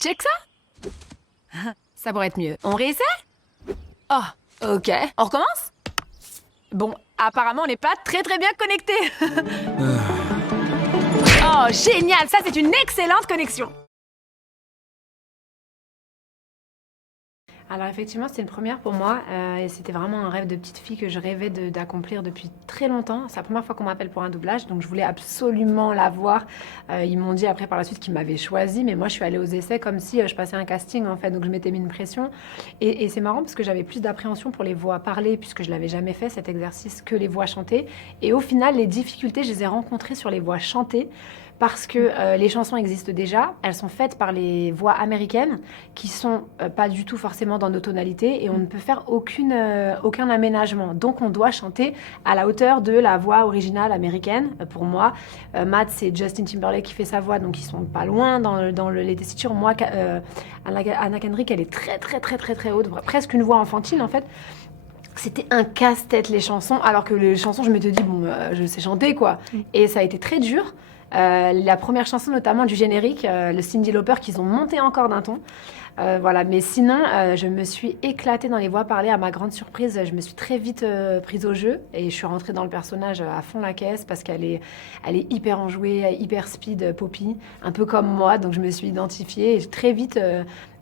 Check ça. Ça pourrait être mieux. On réessaie? Oh, ok. On recommence? Bon, apparemment, on n'est pas très bien connectés. Oh, génial! Ça, c'est une excellente connexion. Alors effectivement, c'était une première pour moi et c'était vraiment un rêve de petite fille que je rêvais d'accomplir depuis très longtemps. C'est la première fois qu'on m'appelle pour un doublage, donc je voulais absolument la voir. Ils m'ont dit après par la suite qu'ils m'avaient choisi, mais moi je suis allée aux essais comme si je passais un casting en fait, donc je m'étais mis une pression. Et c'est marrant parce que j'avais plus d'appréhension pour les voix parlées puisque je l'avais jamais fait cet exercice que les voix chantées. Et au final, les difficultés, je les ai rencontrées sur les voix chantées parce que les chansons existent déjà, elles sont faites par les voix américaines qui sont pas du tout forcément dans nos tonalités et on ne peut faire aucun aménagement. Donc on doit chanter à la hauteur de la voix originale américaine. Pour moi, Matt, c'est Justin Timberlake qui fait sa voix, donc ils sont pas loin dans les tessitures. Moi, Anna Kendrick, elle est très haute, presque une voix enfantine en fait. C'était un casse-tête les chansons, alors que les chansons, je m'étais dit, bon, je sais chanter quoi. Et ça a été très dur. La première chanson notamment du générique, le Cyndi Lauper qu'ils ont monté encore d'un ton. Voilà, mais sinon, je me suis éclatée dans les voix parlées. À ma grande surprise, je me suis très vite prise au jeu et je suis rentrée dans le personnage à fond la caisse parce elle est hyper enjouée, hyper speed, Poppy, un peu comme moi. Donc je me suis identifiée et très vite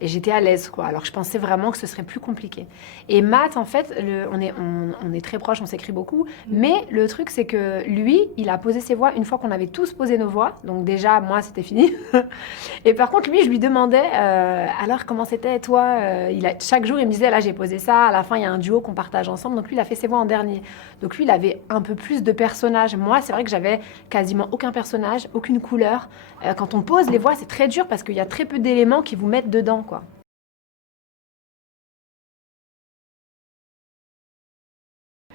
et j'étais à l'aise quoi. Alors que je pensais vraiment que ce serait plus compliqué. Et Matt, en fait, on est très proches, on s'écrit beaucoup. Mais le truc, c'est que lui, il a posé ses voix une fois qu'on avait tous posé nos voix. Donc déjà, moi, c'était fini. Et par contre, lui, je lui demandais, alors comment c'était toi chaque jour, il me disait, là, j'ai posé ça. À la fin, il y a un duo qu'on partage ensemble. Donc lui, il a fait ses voix en dernier. Donc lui, il avait un peu plus de personnages. Moi, c'est vrai que j'avais quasiment aucun personnage, aucune couleur. Quand on pose les voix, c'est très dur parce qu'il y a très peu d'éléments qui vous mettent dedans, quoi.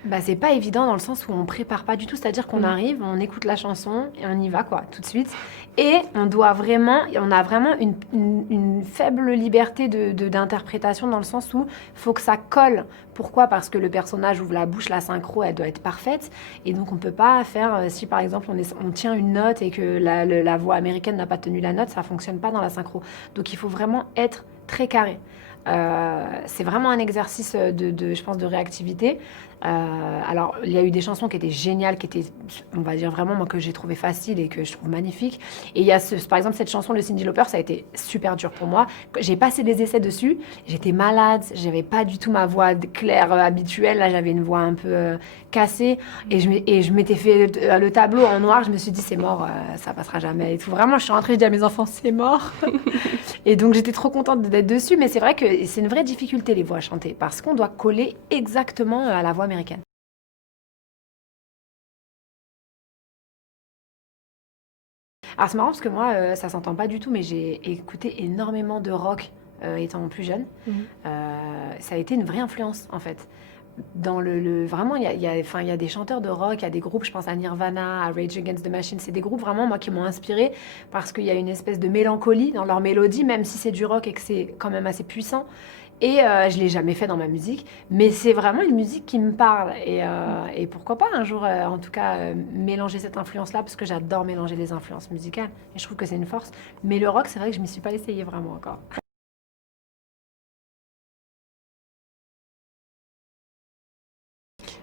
Bah, c'est pas évident dans le sens où on prépare pas du tout, c'est-à-dire qu'on arrive, on écoute la chanson et on y va quoi, tout de suite. Et on a vraiment une faible liberté d'interprétation dans le sens où faut que ça colle. Pourquoi? Parce que le personnage ouvre la bouche, la synchro, elle doit être parfaite. Et donc on peut pas faire, si par exemple on tient une note et que la voix américaine n'a pas tenu la note, ça fonctionne pas dans la synchro. Donc il faut vraiment être très carré. C'est vraiment un exercice je pense, de réactivité. Alors, il y a eu des chansons qui étaient géniales, qui étaient, on va dire vraiment, moi, que j'ai trouvé facile et que je trouve magnifique. Et il y a, par exemple, cette chanson de Cyndi Lauper, ça a été super dur pour moi. J'ai passé des essais dessus, j'étais malade, j'avais pas du tout ma voix claire habituelle, là, j'avais une voix un peu cassée. Et je m'étais fait le tableau en noir, je me suis dit, c'est mort, ça passera jamais et tout. Vraiment, je suis rentrée, je dis à mes enfants, c'est mort. Et donc j'étais trop contente d'être dessus, mais c'est vrai que c'est une vraie difficulté les voix à chanter, parce qu'on doit coller exactement à la voix américaine. Alors c'est marrant parce que moi, ça s'entend pas du tout, mais j'ai écouté énormément de rock étant plus jeune. Ça a été une vraie influence en fait. Vraiment, enfin, il y a des chanteurs de rock, il y a des groupes, je pense à Nirvana, à Rage Against the Machine, c'est des groupes vraiment moi qui m'ont inspiré parce qu'il y a une espèce de mélancolie dans leur mélodie, même si c'est du rock et que c'est quand même assez puissant. Et je l'ai jamais fait dans ma musique, mais c'est vraiment une musique qui me parle. Et pourquoi pas un jour, en tout cas, mélanger cette influence-là, parce que j'adore mélanger les influences musicales, et je trouve que c'est une force. Mais le rock, c'est vrai que je m'y suis pas essayée vraiment encore.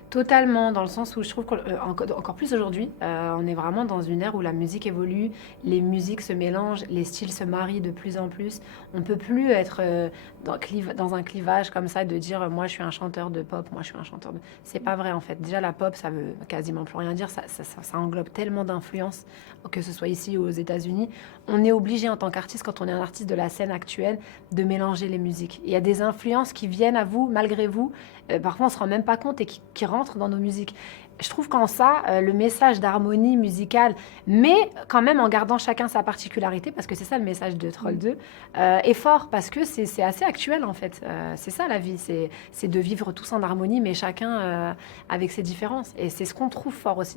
Totalement, dans le sens où je trouve qu'encore plus aujourd'hui, on est vraiment dans une ère où la musique évolue, les musiques se mélangent, les styles se marient de plus en plus. On peut plus être dans un clivage comme ça de dire moi je suis un chanteur de pop, moi je suis un chanteur de... C'est pas vrai en fait. Déjà la pop ça veut quasiment plus rien dire, ça englobe tellement d'influences, que ce soit ici ou aux États-Unis. On est obligé en tant qu'artiste, quand on est un artiste de la scène actuelle, de mélanger les musiques. Il y a des influences qui viennent à vous malgré vous, parfois on se rend même pas compte et qui rentrent dans nos musiques. Je trouve qu'en ça, le message d'harmonie musicale, mais quand même en gardant chacun sa particularité, parce que c'est ça le message de Troll 2, est fort, parce que c'est assez actuel en fait. C'est ça la vie, c'est de vivre tous en harmonie, mais chacun avec ses différences. Et c'est ce qu'on trouve fort aussi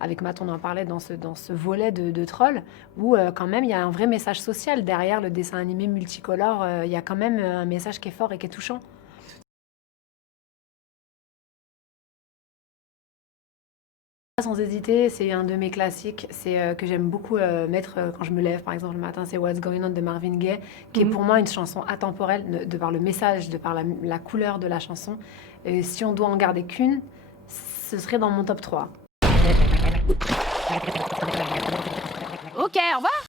avec Matt, on en parlait, dans ce volet de Troll, où quand même il y a un vrai message social derrière le dessin animé multicolore. Il y a quand même un message qui est fort et qui est touchant. Sans hésiter, c'est un de mes classiques, c'est que j'aime beaucoup mettre quand je me lève, par exemple le matin, c'est What's Going On de Marvin Gaye, qui est pour moi une chanson atemporelle, de par le message, de par la couleur de la chanson. Et si on doit en garder qu'une, ce serait dans mon top 3. Ok, au revoir.